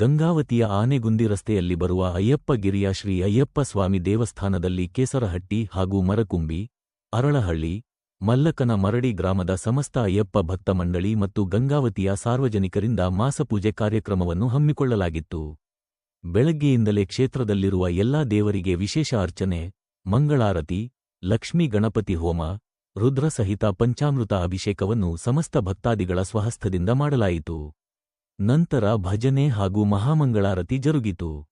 ಗಂಗಾವತಿಯ ಆನೆಗುಂದಿ ರಸ್ತೆಯಲ್ಲಿ ಬರುವ ಅಯ್ಯಪ್ಪಗಿರಿಯ ಶ್ರೀ ಅಯ್ಯಪ್ಪ ಸ್ವಾಮಿ ದೇವಸ್ಥಾನದಲ್ಲಿ ಕೇಸರಹಟ್ಟಿ ಹಾಗೂ ಮರಕುಂಬಿ, ಅರಳಹಳ್ಳಿ, ಮಲ್ಲಕನ ಮರಡಿ ಗ್ರಾಮದ ಸಮಸ್ತ ಅಯ್ಯಪ್ಪ ಭಕ್ತ ಮಂಡಳಿ ಮತ್ತು ಗಂಗಾವತಿಯ ಸಾರ್ವಜನಿಕರಿಂದ ಮಾಸಪೂಜೆ ಕಾರ್ಯಕ್ರಮವನ್ನು ಹಮ್ಮಿಕೊಳ್ಳಲಾಗಿತ್ತು. ಬೆಳಗ್ಗೆಯಿಂದಲೇ ಕ್ಷೇತ್ರದಲ್ಲಿರುವ ಎಲ್ಲಾ ದೇವರಿಗೆ ವಿಶೇಷ ಅರ್ಚನೆ, ಮಂಗಳಾರತಿ, ಲಕ್ಷ್ಮೀ ಗಣಪತಿ ಹೋಮ, ರುದ್ರಸಹಿತ ಪಂಚಾಮೃತ ಅಭಿಷೇಕವನ್ನು ಸಮಸ್ತ ಭಕ್ತಾದಿಗಳ ಸ್ವಹಸ್ತದಿಂದ ಮಾಡಲಾಯಿತು. ನಂತರ ಭಜನೆ ಹಾಗೂ ಮಹಾಮಂಗಳಾರತಿ ಜರುಗಿತು.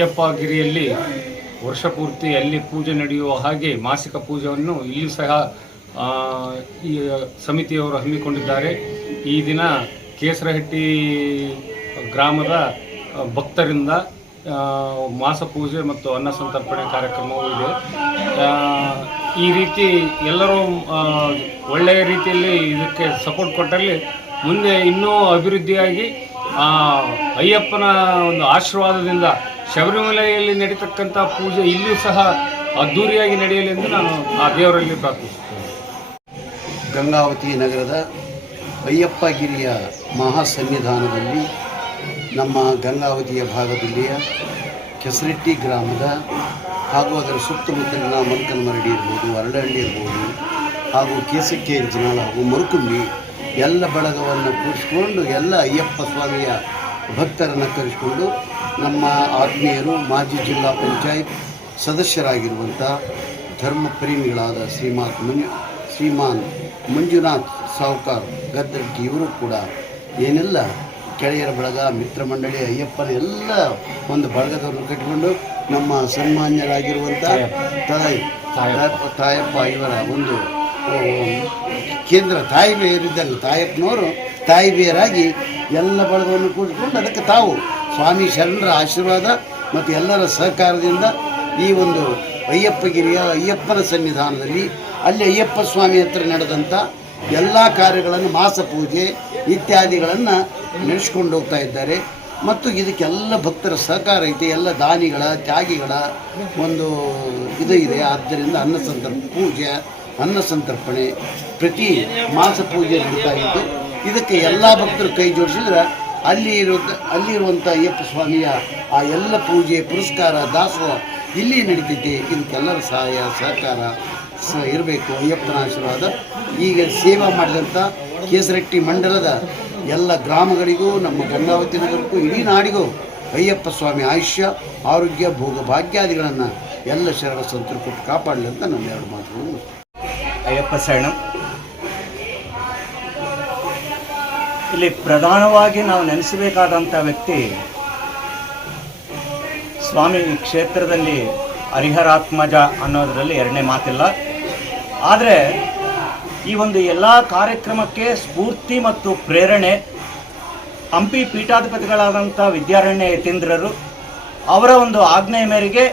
ಅಯ್ಯಪ್ಪ ಗಿರಿಯಲ್ಲಿ ವರ್ಷ ಪೂರ್ತಿ ಅಲ್ಲಿ ಪೂಜೆ ನಡೆಯುವ ಹಾಗೆ ಮಾಸಿಕ ಪೂಜೆಯನ್ನು ಇಲ್ಲಿ ಸಹ ಈ ಸಮಿತಿಯವರು ಹಮ್ಮಿಕೊಂಡಿದ್ದಾರೆ. ಈ ದಿನ ಕೇಸರಹಟ್ಟಿ ಗ್ರಾಮದ ಭಕ್ತರಿಂದ ಮಾಸ ಪೂಜೆ ಮತ್ತು ಅನ್ನ ಸಂತರ್ಪಣೆ ಕಾರ್ಯಕ್ರಮವೂ ಇದೆ. ಈ ರೀತಿ ಎಲ್ಲರೂ ಒಳ್ಳೆಯ ರೀತಿಯಲ್ಲಿ ಇದಕ್ಕೆ ಸಪೋರ್ಟ್ ಕೊಟ್ಟಲ್ಲಿ ಮುಂದೆ ಇನ್ನೂ ಅಭಿವೃದ್ಧಿಯಾಗಿ ಅಯ್ಯಪ್ಪನ ಒಂದು ಆಶೀರ್ವಾದದಿಂದ ಶಬರಿಮಲೆಯಲ್ಲಿ ನಡೀತಕ್ಕಂಥ ಪೂಜೆ ಇಲ್ಲಿಯೂ ಸಹ ಅದ್ಧೂರಿಯಾಗಿ ನಡೆಯಲಿ ಎಂದು ನಾನು ಆ ದೇವರಲ್ಲಿ ಪ್ರಾರ್ಥಿಸುತ್ತೇನೆ. ಗಂಗಾವತಿ ನಗರದ ಅಯ್ಯಪ್ಪಗಿರಿಯ ಮಹಾಸನ್ನಿಧಾನದಲ್ಲಿ ನಮ್ಮ ಗಂಗಾವತಿಯ ಭಾಗದಲ್ಲಿಯ ಕೆಸರೆಟ್ಟಿ ಗ್ರಾಮದ ಹಾಗೂ ಅದರ ಸುತ್ತಮುತ್ತಲಿನ ಮಲ್ಕನಮರಡಿ ಇರ್ಬೋದು ಹರಡಹಳ್ಳಿ ಇರ್ಬೋದು ಹಾಗೂ ಕೇಸಕ್ಕೆ ಜನಾಳ ಹಾಗೂ ಮರುಕುಂಬಿ ಎಲ್ಲ ಬಳಗವನ್ನು ಕೂರಿಸಿಕೊಂಡು ಎಲ್ಲ ಅಯ್ಯಪ್ಪ ಸ್ವಾಮಿಯ ಭಕ್ತರನ್ನು ಕರೆಸಿಕೊಂಡು ನಮ್ಮ ಆತ್ಮೀಯರು ಮಾಜಿ ಜಿಲ್ಲಾ ಪಂಚಾಯತ್ ಸದಸ್ಯರಾಗಿರುವಂಥ ಧರ್ಮ ಪ್ರೇಮಿಗಳಾದ ಶ್ರೀಮಾತ್ ಮಂಜು ಶ್ರೀಮಾನ್ ಮಂಜುನಾಥ್ ಸಾವ್ಕಾರ್ ಇವರು ಕೂಡ ಏನೆಲ್ಲ ಕೆಳೆಯರ ಬಳಗ ಮಿತ್ರ ಮಂಡಳಿ ಅಯ್ಯಪ್ಪನ ಎಲ್ಲ ಒಂದು ಬಳಗದವ್ರನ್ನ ಕಟ್ಟಿಕೊಂಡು ನಮ್ಮ ಸನ್ಮಾನ್ಯರಾಗಿರುವಂಥ ತಾಯಿ ತಾಯಪ್ಪ. ತಾಯಪ್ಪ ಇವರ ಒಂದು ಕೇಂದ್ರ ತಾಯಿ ಬೇರಿದ್ದಲ್ಲ ತಾಯಪ್ಪನವರು ತಾಯಿ ಬೇರಾಗಿ ಎಲ್ಲ ಬಳಗವನ್ನು ಕೂಡಿಕೊಂಡು ಅದಕ್ಕೆ ತಾವು ಸ್ವಾಮಿ ಶರಣರ ಆಶೀರ್ವಾದ ಮತ್ತು ಎಲ್ಲರ ಸಹಕಾರದಿಂದ ಈ ಒಂದು ಅಯ್ಯಪ್ಪಗಿರಿಯ ಅಯ್ಯಪ್ಪನ ಸನ್ನಿಧಾನದಲ್ಲಿ ಅಲ್ಲಿ ಅಯ್ಯಪ್ಪ ಸ್ವಾಮಿ ಹತ್ರ ನಡೆದಂಥ ಎಲ್ಲ ಕಾರ್ಯಗಳನ್ನು ಮಾಸ ಪೂಜೆ ಇತ್ಯಾದಿಗಳನ್ನು ನಡೆಸ್ಕೊಂಡು ಹೋಗ್ತಾ ಇದ್ದಾರೆ. ಮತ್ತು ಇದಕ್ಕೆಲ್ಲ ಭಕ್ತರ ಸಹಕಾರ ಐತೆ, ಎಲ್ಲ ದಾನಿಗಳ, ತ್ಯಾಗಿಗಳ ಒಂದು ಇದು ಇದೆ. ಆದ್ದರಿಂದ ಅನ್ನ ಸಂತರ್ಪ, ಪೂಜೆ, ಅನ್ನ ಸಂತರ್ಪಣೆ ಪ್ರತಿ ಮಾಸ ಪೂಜೆ ನಡೀತಾ ಇದ್ದು, ಇದಕ್ಕೆ ಎಲ್ಲ ಭಕ್ತರು ಕೈ ಜೋಡಿಸಿದ್ರೆ ಅಲ್ಲಿ ಇರೋ ಅಲ್ಲಿರುವಂಥ ಅಯ್ಯಪ್ಪ ಸ್ವಾಮಿಯ ಆ ಎಲ್ಲ ಪೂಜೆ, ಪುರಸ್ಕಾರ, ದಾಸೋಹ ಇಲ್ಲಿ ನಡೀತೈತಿ. ಇದಕ್ಕೆಲ್ಲರ ಸಹಾಯ, ಸಹಕಾರ ಸ ಇರಬೇಕು. ಅಯ್ಯಪ್ಪನ ಆಶೀರ್ವಾದ. ಈಗ ಸೇವಾ ಮಾಡಿದಂಥ ಕೇಸರಟ್ಟಿ ಮಂಡಲದ ಎಲ್ಲ ಗ್ರಾಮಗಳಿಗೂ, ನಮ್ಮ ಗಂಗಾವತಿ ನಗರಕ್ಕೂ, ಇಡೀ ನಾಡಿಗೂ ಅಯ್ಯಪ್ಪ ಸ್ವಾಮಿ ಆಯುಷ್ಯ, ಆರೋಗ್ಯ, ಭೋಗ ಭಾಗ್ಯಾದಿಗಳನ್ನು ಎಲ್ಲ ಶರಣ ಸಂತರು ಕೊಟ್ಟು ಕಾಪಾಡಲಿ ಅಂತ ನನ್ನ ಎರಡು ಮಾತುಗಳು ಅಯ್ಯಪ್ಪ ಶರಣಂ. ಇಲ್ಲಿ ಪ್ರಧಾನವಾಗಿ ನಾವು ನೆನೆಸಬೇಕಾದಂಥ ವ್ಯಕ್ತಿ ಸ್ವಾಮಿ ಈ ಕ್ಷೇತ್ರದಲ್ಲಿ ಹರಿಹರಾತ್ಮಜ ಅನ್ನೋದರಲ್ಲಿ ಎರಡನೇ ಮಾತಿಲ್ಲ. ಆದರೆ ಈ ಒಂದು ಎಲ್ಲ ಕಾರ್ಯಕ್ರಮಕ್ಕೆ ಸ್ಫೂರ್ತಿ ಮತ್ತು ಪ್ರೇರಣೆ, ಹಂಪಿ ಪೀಠಾಧಿಪತಿಗಳಾದಂಥ ವಿದ್ಯಾರಣ್ಯ ಯತೀಂದ್ರರು ಅವರ ಒಂದು ಆಜ್ಞೆಯ ಮೇರೆಗೆ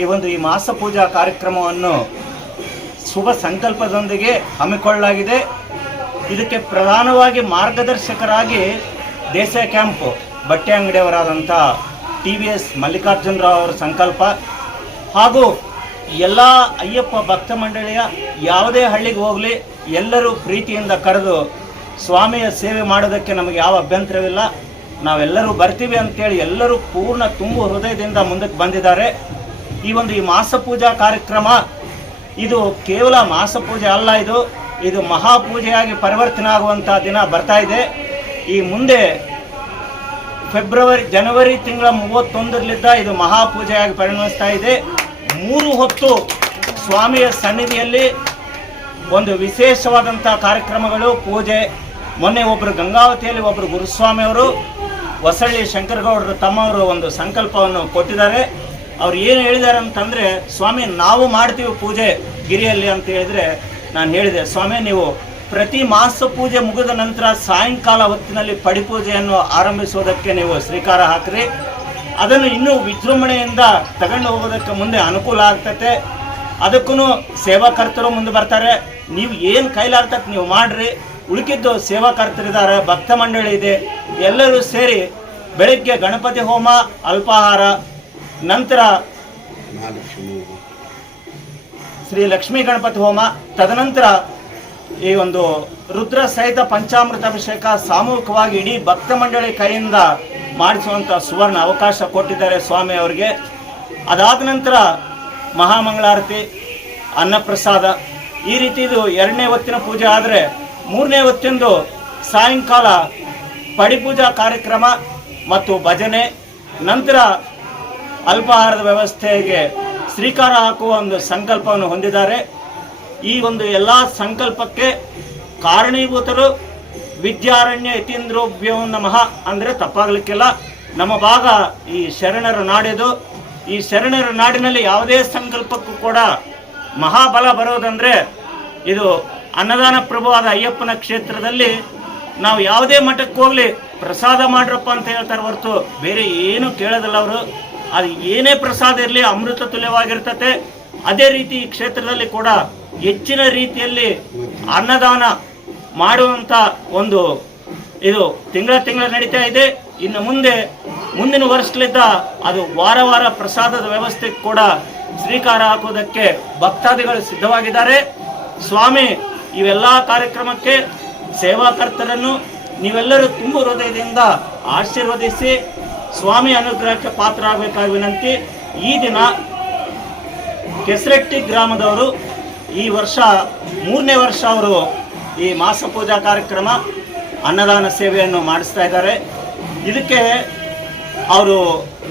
ಈ ಒಂದು ಈ ಮಾಸ ಪೂಜಾ ಕಾರ್ಯಕ್ರಮವನ್ನು ಶುಭ ಸಂಕಲ್ಪದೊಂದಿಗೆ ಹಮ್ಮಿಕೊಳ್ಳಲಾಗಿದೆ. ಇದಕ್ಕೆ ಪ್ರಧಾನವಾಗಿ ಮಾರ್ಗದರ್ಶಕರಾಗಿ ದೇಸಾಯಿ ಕ್ಯಾಂಪ್ ಬಟ್ಟೆ ಅಂಗಡಿಯವರಾದಂಥ ಟಿ ವಿ ಎಸ್ ಮಲ್ಲಿಕಾರ್ಜುನರಾವ್ ಅವರ ಸಂಕಲ್ಪ ಹಾಗೂ ಎಲ್ಲ ಅಯ್ಯಪ್ಪ ಭಕ್ತ ಮಂಡಳಿಯ ಯಾವುದೇ ಹಳ್ಳಿಗೆ ಹೋಗಲಿ, ಎಲ್ಲರೂ ಪ್ರೀತಿಯಿಂದ ಕರೆದು ಸ್ವಾಮಿಯ ಸೇವೆ ಮಾಡೋದಕ್ಕೆ ನಮಗೆ ಯಾವ ಅಭ್ಯಂತರವಿಲ್ಲ. ನಾವೆಲ್ಲರೂ ಬರ್ತೀವಿ ಅಂತೇಳಿ ಎಲ್ಲರೂ ಪೂರ್ಣ ತುಂಬು ಹೃದಯದಿಂದ ಮುಂದಕ್ಕೆ ಬಂದಿದ್ದಾರೆ. ಈ ಒಂದು ಈ ಮಾಸ ಪೂಜಾ ಕಾರ್ಯಕ್ರಮ, ಇದು ಕೇವಲ ಮಾಸ ಪೂಜೆ ಅಲ್ಲ, ಇದು ಇದು ಮಹಾಪೂಜೆಯಾಗಿ ಪರಿವರ್ತನೆ ಆಗುವಂಥ ದಿನ ಬರ್ತಾ ಇದೆ. ಈ ಮುಂದೆ ಫೆಬ್ರವರಿ, ಜನವರಿ ತಿಂಗಳ ಮೂವತ್ತೊಂದರಲ್ಲಿದ್ದ ಇದು ಮಹಾಪೂಜೆಯಾಗಿ ಪರಿಣಮಿಸ್ತಾ ಇದೆ. ಮೂರು ಹೊತ್ತು ಸ್ವಾಮಿಯ ಸನ್ನಿಧಿಯಲ್ಲಿ ಒಂದು ವಿಶೇಷವಾದಂಥ ಕಾರ್ಯಕ್ರಮಗಳು, ಪೂಜೆ. ಮೊನ್ನೆ ಒಬ್ಬರು ಗಂಗಾವತಿಯಲ್ಲಿ ಒಬ್ಬರು ಗುರುಸ್ವಾಮಿಯವರು ಹೊಸಳ್ಳಿ ಶಂಕರಗೌಡರು ತಮ್ಮವರು ಒಂದು ಸಂಕಲ್ಪವನ್ನು ಕೊಟ್ಟಿದ್ದಾರೆ. ಅವ್ರು ಏನು ಹೇಳಿದ್ದಾರೆ ಅಂತಂದರೆ ಸ್ವಾಮಿ, ನಾವು ಮಾಡ್ತೀವಿ ಪೂಜೆ ಗಿರಿಯಲ್ಲಿ ಅಂತ ಹೇಳಿದ್ರೆ ನಾನು ಹೇಳಿದೆ, ಸ್ವಾಮಿ, ನೀವು ಪ್ರತಿ ಮಾಸ ಪೂಜೆ ಮುಗಿದ ನಂತರ ಸಾಯಂಕಾಲ ಹೊತ್ತಿನಲ್ಲಿ ಪಡಿಪೂಜೆಯನ್ನು ಆರಂಭಿಸುವುದಕ್ಕೆ ನೀವು ಶ್ರೀಕಾರ ಹಾಕ್ರಿ. ಅದನ್ನು ಇನ್ನೂ ವಿಜೃಂಭಣೆಯಿಂದ ತಗೊಂಡು ಹೋಗೋದಕ್ಕೆ ಮುಂದೆ ಅನುಕೂಲ ಆಗ್ತತೆ. ಅದಕ್ಕೂ ಸೇವಾಕರ್ತರು ಮುಂದೆ ಬರ್ತಾರೆ. ನೀವು ಏನು ಕೈಲಾಗ್ತಕ್ಕೆ ನೀವು ಮಾಡ್ರಿ. ಉಳಿಕಿದ್ದು ಸೇವಾಕರ್ತರಿದ್ದಾರೆ, ಭಕ್ತ ಮಂಡಳಿ ಇದೆ. ಎಲ್ಲರೂ ಸೇರಿ ಬೆಳಗ್ಗೆ ಗಣಪತಿ ಹೋಮ, ಅಲ್ಪಾಹಾರ, ನಂತರ ಶ್ರೀ ಲಕ್ಷ್ಮೀ ಗಣಪತಿ ಹೋಮ, ತದನಂತರ ಈ ಒಂದು ರುದ್ರ ಸಹಿತ ಪಂಚಾಮೃತ ಅಭಿಷೇಕ ಸಾಮೂಹಿಕವಾಗಿ ಇಡೀ ಭಕ್ತ ಮಂಡಳಿ ಕೈಯಿಂದ ಮಾಡಿಸುವಂಥ ಸುವರ್ಣ ಅವಕಾಶ ಕೊಟ್ಟಿದ್ದಾರೆ ಸ್ವಾಮಿ ಅವರಿಗೆ. ಅದಾದ ನಂತರ ಮಹಾಮಂಗಳಾರತಿ, ಅನ್ನಪ್ರಸಾದ, ಈ ರೀತಿ ಇದು ಎರಡನೇ ಹೊತ್ತಿನ ಪೂಜೆ ಆದರೆ ಮೂರನೇ ಹೊತ್ತಿಂದು ಸಾಯಂಕಾಲ ಪಡಿಪೂಜಾ ಕಾರ್ಯಕ್ರಮ ಮತ್ತು ಭಜನೆ, ನಂತರ ಅಲ್ಪಾಹಾರದ ವ್ಯವಸ್ಥೆಗೆ ಶ್ರೀಕಾರ ಹಾಕುವ ಒಂದು ಸಂಕಲ್ಪವನ್ನು ಹೊಂದಿದ್ದಾರೆ. ಈ ಒಂದು ಎಲ್ಲ ಸಂಕಲ್ಪಕ್ಕೆ ಕಾರಣೀಭೂತರು ವಿದ್ಯಾರಣ್ಯ ಯತೀಂದ್ರೋಭ್ಯೋ ನಮಃ ಅಂದರೆ ತಪ್ಪಾಗಲಿಕ್ಕಿಲ್ಲ. ನಮ್ಮ ಭಾಗ ಈ ಶರಣರ ನಾಡಿದು ಈ ಶರಣರ ನಾಡಿನಲ್ಲಿ ಯಾವುದೇ ಸಂಕಲ್ಪಕ್ಕೂ ಕೂಡ ಮಹಾಬಲ ಬರೋದಂದರೆ ಇದು ಅನ್ನದಾನ ಪ್ರಭುವಾದ ಅಯ್ಯಪ್ಪನ ಕ್ಷೇತ್ರದಲ್ಲಿ ನಾವು ಯಾವುದೇ ಮಠಕ್ಕೆ ಹೋಗಲಿ ಪ್ರಸಾದ ಮಾಡ್ರಪ್ಪ ಅಂತ ಹೇಳ್ತಾರೆ ಹೊರತು ಬೇರೆ ಏನು ಕೇಳೋದಿಲ್ಲ ಅವರು. ಅದು ಏನೇ ಪ್ರಸಾದ ಇರಲಿ, ಅಮೃತ ತುಲ್ಯವಾಗಿರ್ತತೆ ಅದೇ ರೀತಿ ಈ ಕ್ಷೇತ್ರದಲ್ಲಿ ಕೂಡ ಹೆಚ್ಚಿನ ರೀತಿಯಲ್ಲಿ ಅನ್ನದಾನ ಮಾಡುವಂತ ಒಂದು ಇದು ತಿಂಗಳ ತಿಂಗಳ ನಡೀತಾ ಇದೆ. ಇನ್ನು ಮುಂದೆ, ಮುಂದಿನ ವರ್ಷಲಿದ್ದ ಅದು ವಾರ ವಾರ ಪ್ರಸಾದದ ವ್ಯವಸ್ಥೆ ಕೂಡ ಸ್ವೀಕಾರ ಹಾಕುವುದಕ್ಕೆ ಭಕ್ತಾದಿಗಳು ಸಿದ್ಧವಾಗಿದ್ದಾರೆ. ಸ್ವಾಮಿ, ಇವೆಲ್ಲ ಕಾರ್ಯಕ್ರಮಕ್ಕೆ ಸೇವಾಕರ್ತರನ್ನು ನೀವೆಲ್ಲರೂ ತುಂಬು ಹೃದಯದಿಂದ ಆಶೀರ್ವದಿಸಿ ಸ್ವಾಮಿ ಅನುಗ್ರಹಕ್ಕೆ ಪಾತ್ರ ಆಗಬೇಕಾಗಿ ವಿನಂತಿ. ಈ ದಿನ ಕೆಸರೆಟ್ಟಿ ಗ್ರಾಮದವರು ಈ ವರ್ಷ, ಮೂರನೇ ವರ್ಷ ಅವರು ಈ ಮಾಸ ಪೂಜಾ ಕಾರ್ಯಕ್ರಮ ಅನ್ನದಾನ ಸೇವೆಯನ್ನು ಮಾಡಿಸ್ತಾ ಇದ್ದಾರೆ. ಇದಕ್ಕೆ ಅವರು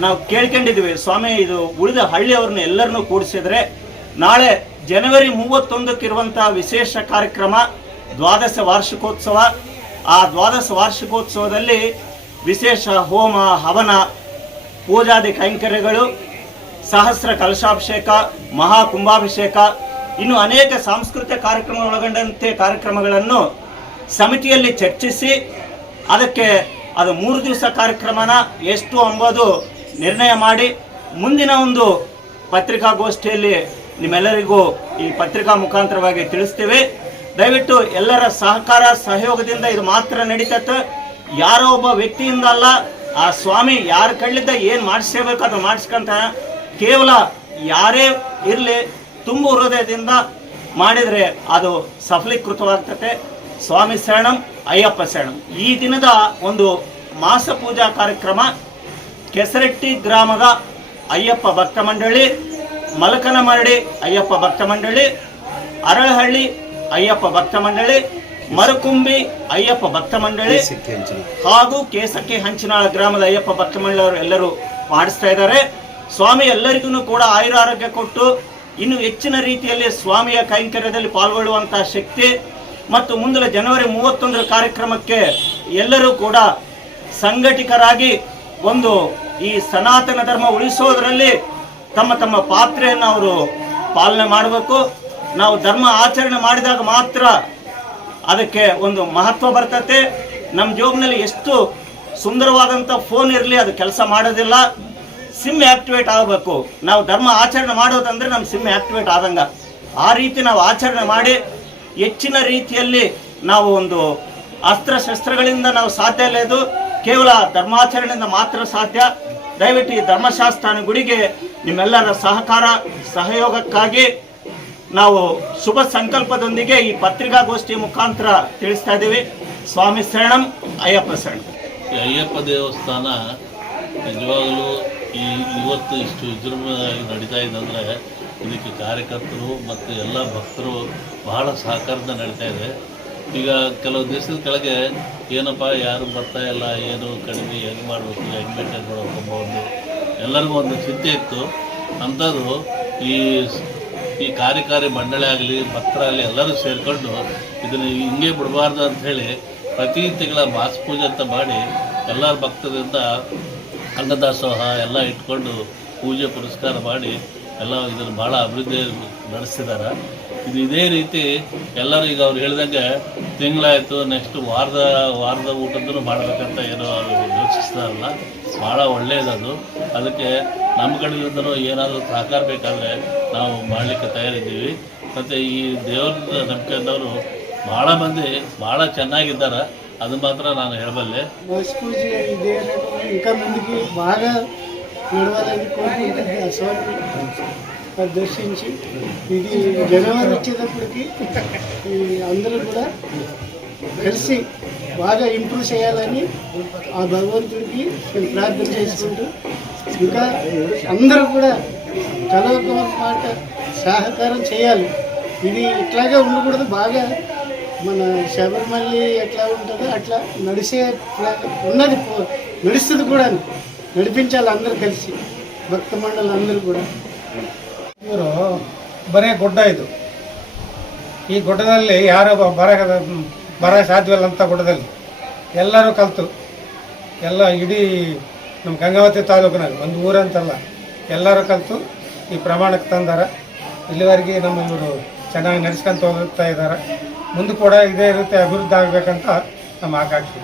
ನಾವು ಕೇಳ್ಕೊಂಡಿದ್ದೀವಿ, ಸ್ವಾಮಿ ಇದು ಉಳಿದ ಹಳ್ಳಿಯವ್ರನ್ನ ಎಲ್ಲರನ್ನೂ ಕೂಡಿಸಿದರೆ ನಾಳೆ ಜನವರಿ ಮೂವತ್ತೊಂದಕ್ಕಿರುವಂಥ ವಿಶೇಷ ಕಾರ್ಯಕ್ರಮ, ದ್ವಾದಶ ವಾರ್ಷಿಕೋತ್ಸವ. ಆ ದ್ವಾದಶ ವಾರ್ಷಿಕೋತ್ಸವದಲ್ಲಿ ವಿಶೇಷ ಹೋಮ, ಹವನ, ಪೂಜಾದಿ ಕೈಂಕರ್ಯಗಳು, ಸಹಸ್ರ ಕಲಶಾಭಿಷೇಕ, ಮಹಾ ಕುಂಭಾಭಿಷೇಕ, ಇನ್ನು ಅನೇಕ ಸಾಂಸ್ಕೃತಿಕ ಕಾರ್ಯಕ್ರಮ ಒಳಗೊಂಡಂತೆ ಕಾರ್ಯಕ್ರಮಗಳನ್ನು ಸಮಿತಿಯಲ್ಲಿ ಚರ್ಚಿಸಿ ಅದಕ್ಕೆ ಅದು ಮೂರು ದಿವಸ ಕಾರ್ಯಕ್ರಮನ ಎಷ್ಟು ಅಂಬೋದು ನಿರ್ಣಯ ಮಾಡಿ ಮುಂದಿನ ಒಂದು ಪತ್ರಿಕಾಗೋಷ್ಠಿಯಲ್ಲಿ ನಿಮ್ಮೆಲ್ಲರಿಗೂ ಈ ಪತ್ರಿಕಾ ಮುಖಾಂತರವಾಗಿ ತಿಳಿಸ್ತೇವೆ. ದಯವಿಟ್ಟು ಎಲ್ಲರ ಸಹಕಾರ, ಸಹಯೋಗದಿಂದ ಇದು ಮಾತ್ರ ನಡೀತತ್ತೆ ಯಾರೋ ಒಬ್ಬ ವ್ಯಕ್ತಿಯಿಂದ ಅಲ್ಲ, ಆ ಸ್ವಾಮಿ ಯಾರ ಕಳ್ಳಿದ್ದ ಏನು ಮಾಡಿಸ್ಬೇಕು ಅದು ಮಾಡಿಸ್ಕೊಂತ ಕೇವಲ ಯಾರೇ ಇರಲಿ, ತುಂಬ ಹೃದಯದಿಂದ ಮಾಡಿದರೆ ಅದು ಸಫಲೀಕೃತವಾಗ್ತತೆ. ಸ್ವಾಮಿ ಶರಣಂ, ಅಯ್ಯಪ್ಪ ಶರಣಂ. ಈ ದಿನದ ಒಂದು ಮಾಸ ಪೂಜಾ ಕಾರ್ಯಕ್ರಮ ಕೆಸರೆಟ್ಟಿ ಗ್ರಾಮದ ಅಯ್ಯಪ್ಪ ಭಕ್ತ ಮಂಡಳಿ, ಮಲಕನಮರಡಿ ಅಯ್ಯಪ್ಪ ಭಕ್ತ ಮಂಡಳಿ, ಅರಳಹಳ್ಳಿ ಅಯ್ಯಪ್ಪ ಭಕ್ತ ಮಂಡಳಿ ಮರಕುಂಬಿ ಅಯ್ಯಪ್ಪ ಭಕ್ತ ಮಂಡಳಿ ಹಾಗೂ ಕೇಸಕ್ಕೆ ಹಂಚಿನಾಳ ಗ್ರಾಮದ ಅಯ್ಯಪ್ಪ ಭಕ್ತ ಮಂಡಳಿಯವರು ಎಲ್ಲರೂ ಮಾಡಿಸ್ತಾ ಇದ್ದಾರೆ. ಸ್ವಾಮಿ ಎಲ್ಲರಿಗೂ ಕೂಡ ಆಯುರಾರೋಗ್ಯ ಕೊಟ್ಟು ಇನ್ನು ಹೆಚ್ಚಿನ ರೀತಿಯಲ್ಲಿ ಸ್ವಾಮಿಯ ಕೈಂಕರ್ಯದಲ್ಲಿ ಪಾಲ್ಗೊಳ್ಳುವಂತಹ ಶಕ್ತಿ ಮತ್ತು ಮುಂದಿನ ಜನವರಿ ಮೂವತ್ತೊಂದರ ಕಾರ್ಯಕ್ರಮಕ್ಕೆ ಎಲ್ಲರೂ ಕೂಡ ಸಂಘಟಿತರಾಗಿ ಒಂದು ಈ ಸನಾತನ ಧರ್ಮ ಉಳಿಸೋದರಲ್ಲಿ ತಮ್ಮ ತಮ್ಮ ಪಾತ್ರೆಯನ್ನು ಅವರು ಪಾಲನೆ ಮಾಡಬೇಕು. ನಾವು ಧರ್ಮ ಆಚರಣೆ ಮಾಡಿದಾಗ ಮಾತ್ರ ಅದಕ್ಕೆ ಒಂದು ಮಹತ್ವ ಬರ್ತತೆ. ನಮ್ಮ ಜೋಬ್ನಲ್ಲಿ ಎಷ್ಟು ಸುಂದರವಾದಂಥ ಫೋನ್ ಇರಲಿ, ಅದು ಕೆಲಸ ಮಾಡೋದಿಲ್ಲ. ಸಿಮ್ ಆಕ್ಟಿವೇಟ್ ಆಗಬೇಕು. ನಾವು ಧರ್ಮ ಆಚರಣೆ ಮಾಡೋದಂದ್ರೆ ನಮ್ಮ ಸಿಮ್ ಆಕ್ಟಿವೇಟ್ ಆದಂಗ. ಆ ರೀತಿ ನಾವು ಆಚರಣೆ ಮಾಡಿ, ಹೆಚ್ಚಿನ ರೀತಿಯಲ್ಲಿ ನಾವು ಒಂದು ಅಸ್ತ್ರಶಸ್ತ್ರಗಳಿಂದ ನಾವು ಸಾಧ್ಯ ಇಲ್ಲ ಇದು. ಕೇವಲ ಧರ್ಮಾಚರಣೆಯಿಂದ ಮಾತ್ರ ಸಾಧ್ಯ. ದಯವಿಟ್ಟು ಈ ಧರ್ಮಶಾಸ್ತ್ರ ಗುಡಿಗೆ ನಿಮ್ಮೆಲ್ಲರ ಸಹಕಾರ, ಸಹಯೋಗಕ್ಕಾಗಿ ನಾವು ಶುಭ ಸಂಕಲ್ಪದೊಂದಿಗೆ ಈ ಪತ್ರಿಕಾಗೋಷ್ಠಿ ಮುಖಾಂತರ ತಿಳಿಸ್ತಾ ಇದ್ದೀವಿ. ಸ್ವಾಮಿ ಶರಣಂ, ಅಯ್ಯಪ್ಪ ಶರಣ. ಅಯ್ಯಪ್ಪ ದೇವಸ್ಥಾನ ನಿಜವಾಗಲೂ ಈ ಇವತ್ತು ಇಷ್ಟು ವಿಜೃಂಭಣೆಯಾಗಿ ನಡೀತಾ ಇದೆ ಅಂದರೆ ಇದಕ್ಕೆ ಕಾರ್ಯಕರ್ತರು ಮತ್ತು ಎಲ್ಲ ಭಕ್ತರು ಬಹಳ ಸಹಕಾರದಿಂದ ನಡೀತಾ ಇದೆ. ಈಗ ಕೆಲವು ದಿವಸದ ಕೆಳಗೆ ಏನಪ್ಪ, ಯಾರು ಬರ್ತಾ ಇಲ್ಲ, ಏನು ಕಡಿಮೆ ಹೆಂಗೆ ಮಾಡಬೇಕು, ಹೆಂಗೆ ಮೇಂಟೈನ್ ಮಾಡಬೇಕು ಎಲ್ಲರಿಗೂ ಒಂದು ಚಿಂತೆ ಇತ್ತು. ಅಂಥದ್ದು ಈ ಈ ಕಾರ್ಯಕಾರಿ ಮಂಡಳಿ ಆಗಲಿ ಭಕ್ತರಾಗಲಿ ಎಲ್ಲರೂ ಸೇರಿಕೊಂಡು ಇದನ್ನು ಹಿಂಗೆ ಬಿಡಬಾರ್ದು ಅಂಥೇಳಿ ಪ್ರತಿ ತಿಂಗಳ ಮಾಸ ಪೂಜೆ ಅಂತ ಮಾಡಿ ಎಲ್ಲರ ಭಕ್ತರಿಂದ ಅನ್ನದಾಸೋಹ ಎಲ್ಲ ಇಟ್ಕೊಂಡು ಪೂಜೆ ಪುರಸ್ಕಾರ ಮಾಡಿ ಎಲ್ಲ ಇದನ್ನು ಭಾಳ ಅಭಿವೃದ್ಧಿ ನಡೆಸ್ತಿದ್ದಾರೆ ಇದು ಇದೇ ರೀತಿ ಎಲ್ಲರೂ ಈಗ ಅವ್ರು ಹೇಳಿದಂಗೆ ತಿಂಗಳಾಯಿತು ನೆಕ್ಸ್ಟ್ ವಾರದ ವಾರದ ಊಟದ್ದು ಮಾಡಬೇಕಂತ ಏನೋ ಅವರು ಯೋಚಿಸ್ತಾರಲ್ಲ ಭಾಳ ಒಳ್ಳೆಯದದು ಅದಕ್ಕೆ ನಮ್ಮ ಕಡೆಯಿಂದನೂ ಏನಾದರೂ ಸಹಕಾರ ಬೇಕಾದರೆ ನಾವು ಮಾಡಲಿಕ್ಕೆ ತಯಾರಿದ್ದೀವಿ. ಮತ್ತು ಈ ದೇವ್ರದ ನಂಬಿಕೆಯವರು ಭಾಳ ಮಂದಿ ಭಾಳ ಚೆನ್ನಾಗಿದ್ದಾರೆ. ಅದು ಮಾತ್ರ ನಾನು ಹೇಳಬಲ್ಲೆ. దర్శించి ఇది జనవరి వచ్చేటప్పటికి ఈ అందరూ కూడా కలిసి బాగా ఇంప్రూవ్ చేయాలని ఆ భగవంతుడికి నేను ప్రార్థన చేసుకుంటూ ఇంకా అందరూ కూడా కలవక మాట సహకారం చేయాలి. ఇది ఇట్లాగే ఉండకూడదు బాగా మన శబరిమల్లి ఎట్లా ఉంటుందో అట్లా నడిచే ఉన్నది నడుస్తుంది కూడా నడిపించాలి అందరూ కలిసి భక్త మండలి అందరూ కూడా. ಇವರು ಬರೇ ಗುಡ್ಡ ಇದು. ಈ ಗುಡ್ಡದಲ್ಲಿ ಯಾರು ಬರ ಬರ ಸಾಧ್ಯವಿಲ್ಲ ಅಂತ ಗುಡ್ಡದಲ್ಲಿ. ಎಲ್ಲರೂ ಕಲಿತು. ಎಲ್ಲ ಇಡೀ ನಮ್ಮ ಗಂಗಾವತಿ ತಾಲೂಕಿನಾಗ, ಒಂದು ಊರಂತಲ್ಲ, ಎಲ್ಲರೂ ಕಲಿತು ಈ ಪ್ರಮಾಣಕ್ಕೆ ತಂದಾರ. ಇಲ್ಲಿವರೆಗೆ ನಮ್ಮ ಇವರು ಚೆನ್ನಾಗಿ ನಡೆಸ್ಕೊಂತ ಹೋಗ್ತಾ ಇದ್ದಾರೆ. ಮುಂದೆ ಕೂಡ ಇದೇ ರೀತಿ ಅಭಿವೃದ್ಧಿ ಆಗಬೇಕಂತ ನಮ್ಮ ಆಕಾಂಕ್ಷೆ.